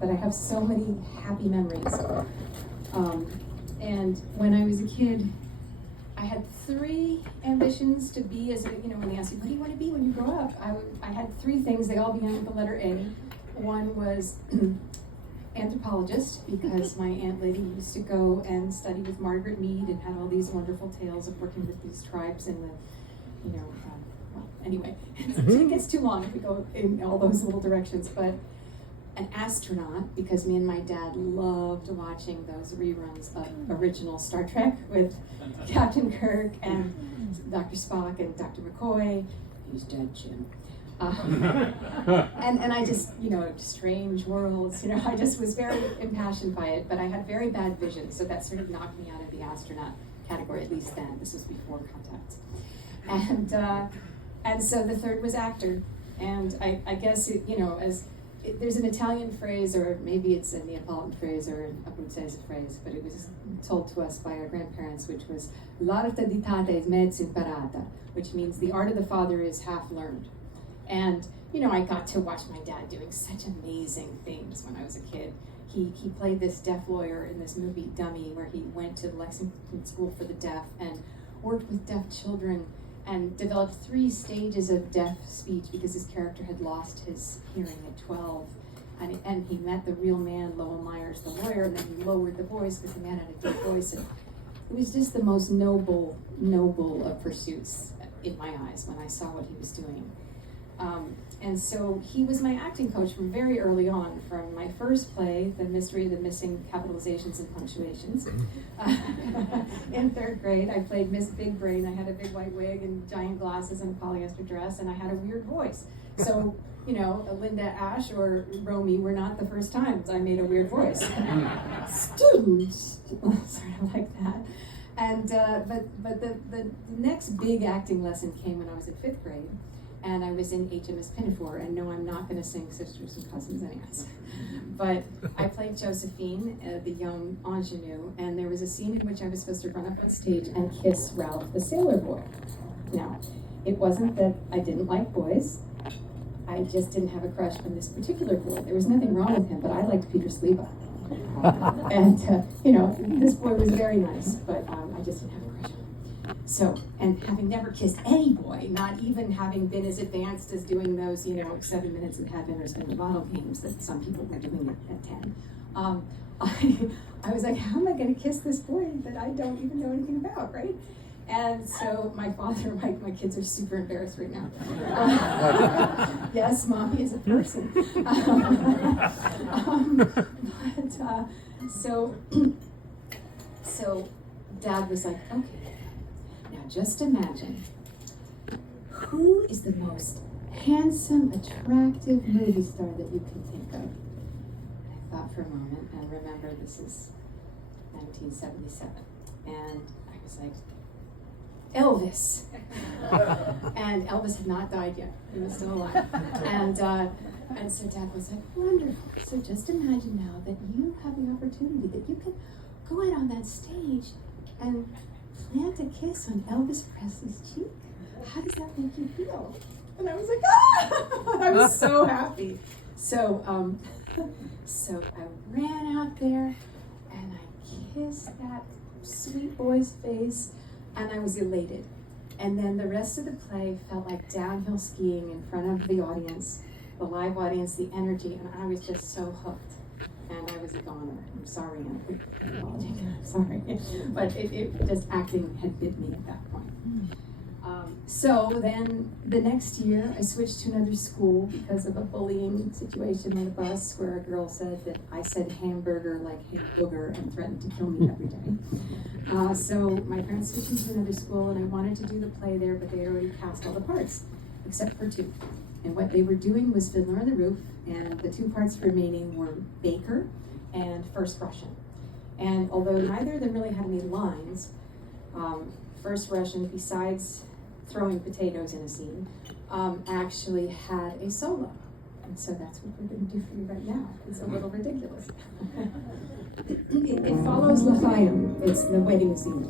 but I have so many happy memories. And when I was a kid, I had 3 ambitions to be as a, when they ask you, what do you want to be when you grow up? I had 3 things, they all began with the letter A. One was anthropologist, because my Aunt Lady used to go and study with Margaret Mead and had all these wonderful tales of working with these tribes in the, anyway, it gets too long if we go in all those little directions, but an astronaut, because me and my dad loved watching those reruns of original Star Trek with Captain Kirk and Dr. Spock and Dr. McCoy. He's dead, Jim. And I just, strange worlds, I just was very impassioned by it, but I had very bad vision, so that sort of knocked me out of the astronaut category, at least then. This was before contact. And so the third was actor, and I guess, there's an Italian phrase, or maybe it's a Neapolitan phrase, or an Abruzzese phrase, but it was told to us by our grandparents, which was l'arte di tata è mezzo imparata, which means the art of the father is half learned. And, I got to watch my dad doing such amazing things when I was a kid. He played this deaf lawyer in this movie, Dummy, where he went to the Lexington School for the Deaf and worked with deaf children and developed 3 stages of deaf speech because his character had lost his hearing at 12. And he met the real man, Lowell Myers, the lawyer, and then he lowered the voice because the man had a deep voice. And it was just the most noble of pursuits in my eyes when I saw what he was doing. And so he was my acting coach from very early on, from my first play, The Mystery of the Missing Capitalizations and Punctuations. In 3rd grade, I played Miss Big Brain. I had a big white wig and giant glasses and a polyester dress, and I had a weird voice. So, Linda Ash or Romy were not the first times I made a weird voice. Students, sort of like that. And but the next big acting lesson came when I was in 5th grade. And I was in HMS Pinafore, and no, I'm not going to sing Sisters and Cousins anyways. But I played Josephine, the young ingenue, and there was a scene in which I was supposed to run up on stage and kiss Ralph the sailor boy. Now, it wasn't that I didn't like boys. I just didn't have a crush on this particular boy. There was nothing wrong with him, but I liked Peter Sleva. And, this boy was very nice, but I just didn't have a crush on him. So, and having never kissed any boy, not even having been as advanced as doing those, 7 minutes in heaven or spin the bottle games that some people were doing at 10, I was like, how am I going to kiss this boy that I don't even know anything about, right? And so my father, my kids are super embarrassed right now. Yes, mommy is a person. So Dad was like, okay. Now just imagine, who is the most handsome, attractive movie star that you can think of? I thought for a moment and remembered this is 1977. And I was like, Elvis. And Elvis had not died yet. He was still alive. And so Dad was like, wonderful. So just imagine now that you have the opportunity that you can go out on that stage and plant a kiss on Elvis Presley's cheek. How does that make you feel? And I was like, ah! I was so happy. So I ran out there and I kissed that sweet boy's face, and I was elated. And then the rest of the play felt like downhill skiing in front of the audience, the live audience, the energy, and I was just so hooked. And I was a goner. I'm sorry, I'm sorry. But it just acting had bit me at that point. So then the next year I switched to another school because of a bullying situation on the bus where a girl said that I said hamburger like hamburger and threatened to kill me every day. So my parents switched me to another school, and I wanted to do the play there, but they had already cast all the parts except for 2. And what they were doing was Fiddler on the Roof, and the 2 parts remaining were Baker and First Russian. And although neither of them really had any lines, First Russian, besides throwing potatoes in a scene, actually had a solo. And so that's what we're going to do for you right now. It's a little ridiculous. It follows L'Chaim. It's the wedding scene.